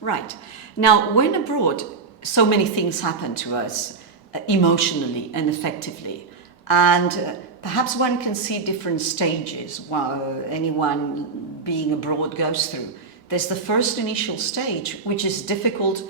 Right. Now, when abroad, so many things happen to us emotionally and effectively. And perhaps one can see different stages while anyone being abroad goes through. There's the first initial stage, which is difficult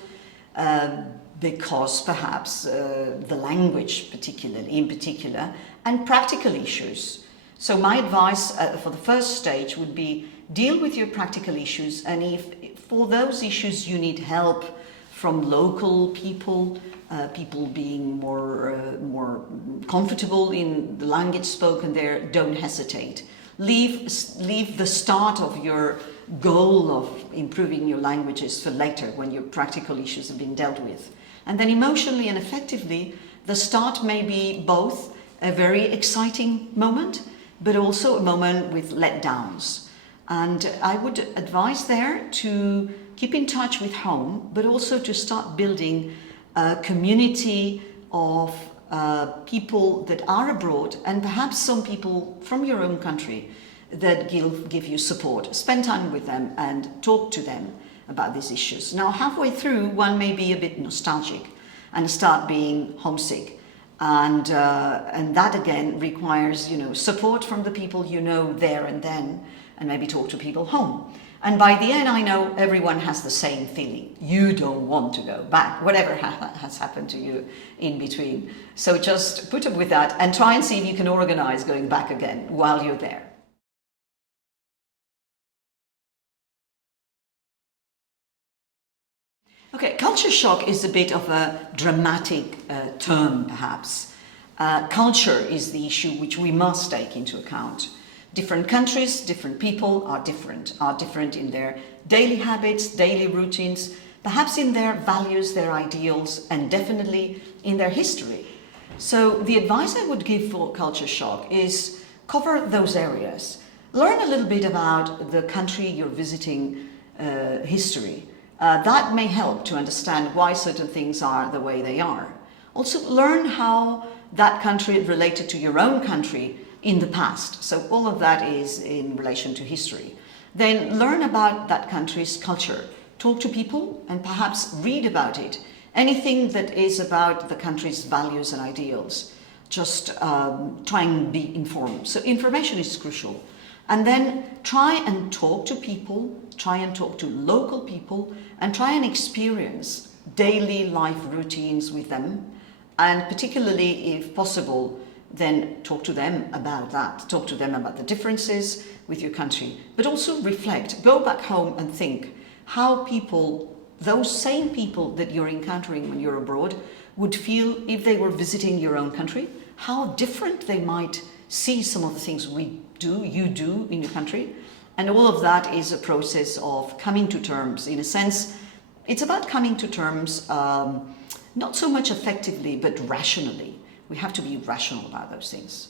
because perhaps the language in particular, and practical issues. So my advice for the first stage would be deal with your practical issues, and if for those issues you need help from local people, people being more comfortable in the language spoken there, don't hesitate. Leave the start of your goal of improving your languages for later, when your practical issues have been dealt with. And then emotionally and effectively, the start may be both a very exciting moment, but also a moment with letdowns. And I would advise there to keep in touch with home, but also to start building a community of people that are abroad, and perhaps some people from your own country that give you support. Spend time with them and talk to them about these issues. Now, halfway through, one may be a bit nostalgic and start being homesick. And that again requires, support from the people there and then, and maybe talk to people home. And by the end, I know everyone has the same feeling. You don't want to go back, whatever has happened to you in between. So just put up with that and try and see if you can organize going back again while you're there. Okay, culture shock is a bit of a dramatic term, perhaps. Culture is the issue which we must take into account. Different countries, different people are different in their daily habits, daily routines, perhaps in their values, their ideals, and definitely in their history. So the advice I would give for culture shock is cover those areas. Learn a little bit about the country you're visiting, history. That may help to understand why certain things are the way they are. Also learn how that country related to your own country in the past. So all of that is in relation to history. Then learn about that country's culture. Talk to people and perhaps read about it. Anything that is about the country's values and ideals. Just try and be informed. So information is crucial. And then try and talk to people, try and talk to local people, and try and experience daily life routines with them. And particularly, if possible, then talk to them about that. Talk to them about the differences with your country, but also reflect. Go back home and think how people, those same people that you're encountering when you're abroad, would feel if they were visiting your own country, how different they might see some of the things you do in your country. And all of that is a process of coming to terms. In a sense, it's about coming to terms, not so much effectively, but rationally. We have to be rational about those things.